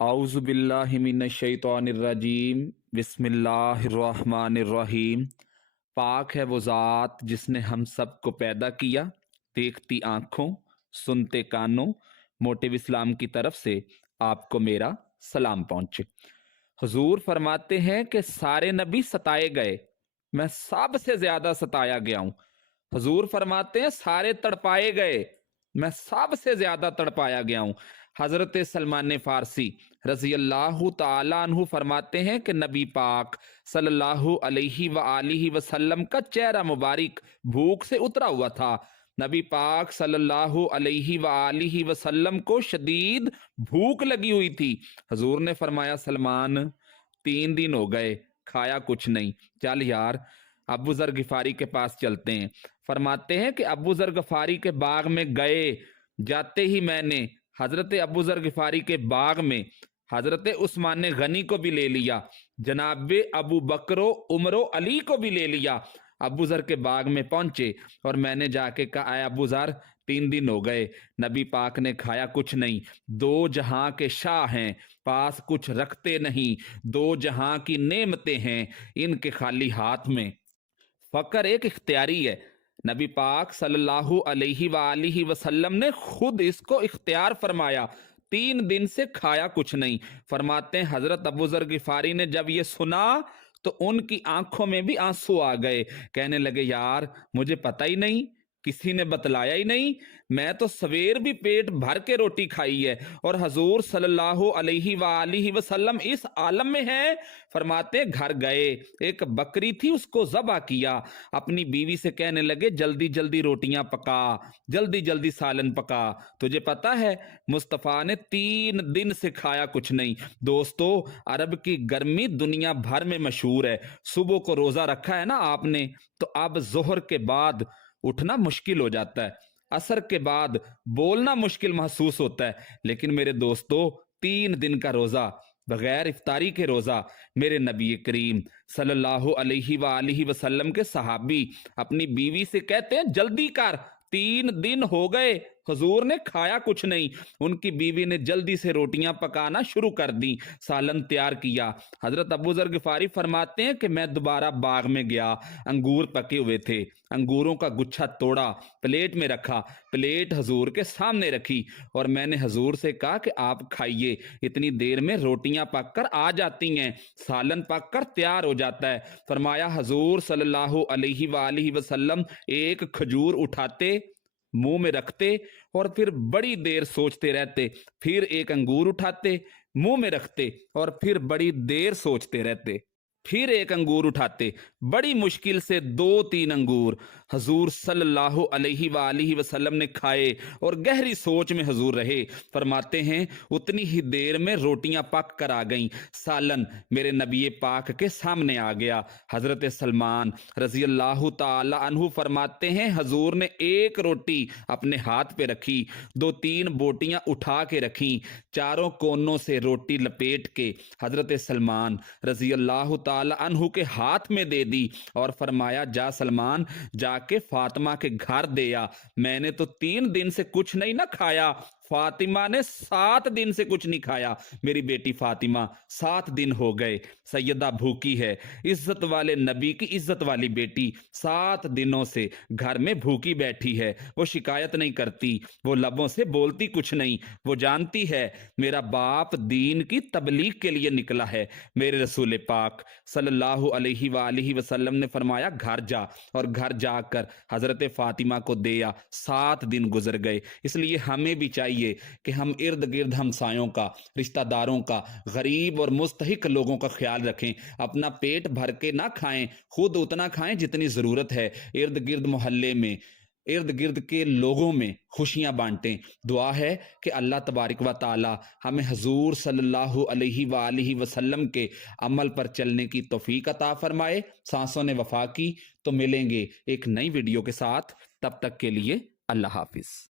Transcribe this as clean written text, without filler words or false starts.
आउज़ु बिल्लाहि मिनश्शैतानिर्रजीम बिस्मिल्लाहिर्रहमानिर्रहीम। पाक है वो ज़ात जिसने हम सब को पैदा किया, देखती आँखों सुनते कानों। मोटिव इस्लाम की तरफ से आपको मेरा सलाम पहुँचे। हुजूर फरमाते हैं कि सारे नबी सताए गए, मैं सबसे ज्यादा सताया गया हूं। हुजूर फरमाते हैं सारे तड़पाए गए, मैं सबसे ज्यादा तड़पाया गया हूं। हजरत सलमान फारसी रजी अल्लाह ताला अन्हु फरमाते हैं कि नबी पाक सल्लल्लाहु अलैहि व आलिहि वसल्लम का चेहरा मुबारक भूख से उतरा हुआ था। नबी पाक सल्लल्लाहु अलैहि व आलिहि वसल्लम को शदीद भूख लगी हुई थी। हुजूर ने फरमाया, सलमान 3 दिन हो गए खाया कुछ नहीं, चल यार अबू जर गिफारी के पास चलते हैं। फरमाते हैं कि अबू जर गिफारी के बाग में गए, जाते ही मैंने हजरत अबू जर गिफारी के बाग में हजरत उस्मान गनी को भी ले लिया, जनाब अबू बकरो उमरो अली को भी ले लिया। अबू जर के बाग में पहुंचे और मैंने जाके कहा, आए अबू जर 3 दिन हो गए नबी पाक ने खाया कुछ नहीं, दो जहां के शाह हैं, पास कुछ रखते नहीं, दो जहां की नेमतें हैं इनके खाली हाथ में। फकर एक इख्तियारी है, नबी पाक सल्लल्लाहु अलैहि वालिहि वसल्लम ने खुद इसको इख्तियार फरमाया। 3 दिन से खाया कुछ नहीं। फरमाते हैं हजरत अबू जर गिफारी ने जब ये सुना तो उनकी आंखों में भी आंसू आ गए। कहने लगे, यार मुझे पता ही नहीं, किसी ने बतलाया ही नहीं, मैं तो सवेर भी पेट भर के रोटी खाई है और हजूर सल्लल्लाहु अलैहि वालिहि वसल्लम इस आलम में है। फरमाते घर गए, एक बकरी थी उसको ज़बह किया, अपनी बीवी से कहने लगे जल्दी जल्दी रोटियां पका, जल्दी जल्दी सालन पका। तुझे पता है मुस्तफ़ा ने 3 दिन से खाया कुछ नहीं। दोस्तों, अरब की गर्मी दुनिया भर में मशहूर है। सुबह को रोजा रखा है ना आपने, तो अब जोहर के बाद उठना मुश्किल हो जाता है, असर के बाद बोलना मुश्किल महसूस होता है। लेकिन मेरे दोस्तों, 3 दिन का रोजा, बगैर इफ्तारी के रोजा, मेरे नबी करीम सल्लल्लाहु अलैहि वालिहि वसल्लम के सहाबी अपनी बीवी से कहते हैं जल्दी कर, 3 दिन हो गए हुजूर ने खाया कुछ नहीं। उनकी बीवी ने जल्दी से रोटियां पकाना शुरू कर दी, सालन तैयार किया। हजरत अबू जर गिफारी फरमाते हैं कि मैं दोबारा बाग में गया, अंगूर पके हुए थे, अंगूरों का गुच्छा तोड़ा, प्लेट में रखा, प्लेट हजूर के सामने रखी और मैंने हजूर से कहा कि आप खाइए, इतनी देर में रोटियां पककर आ जाती हैं, सालन पककर तैयार हो जाता है। फरमाया हजूर सल्लल्लाहु अलैहि वालिहि वसल्लम एक खजूर उठाते, मुंह में रखते और फिर बड़ी देर सोचते रहते, फिर एक अंगूर उठाते, मुंह में रखते और फिर बड़ी देर सोचते रहते, फिर एक अंगूर उठाते, बड़ी मुश्किल से 2-3 अंगूर हजूर सल्लल्लाहु अलैहि वालिहि वसल्लम ने खाए और गहरी सोच में हजूर रहे। फरमाते हैं उतनी ही देर में रोटियां पक कर आ गईं, सालन मेरे नबी पाक के सामने आ गया। हजरत सलमान रजी अल्लाह ताला अन्हु फरमाते हैं हजूर ने एक रोटी अपने हाथ पे रखी, 2-3 बोटियां उठा के रखी, चारों कोनों से रोटी लपेट के हजरत सलमान रजी अल्लाह अन्हु के हाथ में दे दी और फरमाया, जा सलमान जाके फातिमा के घर दे आ, मैंने तो 3 दिन से कुछ नहीं ना खाया, फातिमा ने 7 दिन से कुछ नहीं खाया। मेरी बेटी फातिमा 7 दिन हो गए सैयदा भूखी है, इज्जत वाले नबी की इज्जत वाली बेटी 7 दिनों से घर में भूखी बैठी है। वो शिकायत नहीं करती, वो लबों से बोलती कुछ नहीं, वो जानती है मेरा बाप दीन की तबलीग के लिए निकला है। मेरे रसूल पाक सल्लल्लाहु अलैहि वालिहि वसल्लम ने फरमाया घर जा, और घर जाकर हजरत फातिमा को दे आ। 7 दिन गुजर गए। इसलिए हमें भी चाहिए कि हम इर्द गिर्द हमसायों का, रिश्तेदारों का, गरीब और मुस्तहिक लोगों का ख्याल रखें। अपना पेट भर के ना खाएं, खुद उतना खाएं जितनी जरूरत है। इर्द गिर्द मोहल्ले में, इर्द गिर्द के लोगों में खुशियां बांटें। दुआ है कि अल्लाह तबारक व ताला हमें हजूर सल्लल्लाहु अलैहि वालिहि वसल्लम के अमल पर चलने की तौफीक अता फरमाए। सांसों ने वफा की। तो मिलेंगे एक नई वीडियो के साथ, तब तक के लिए अल्लाह हाफिज।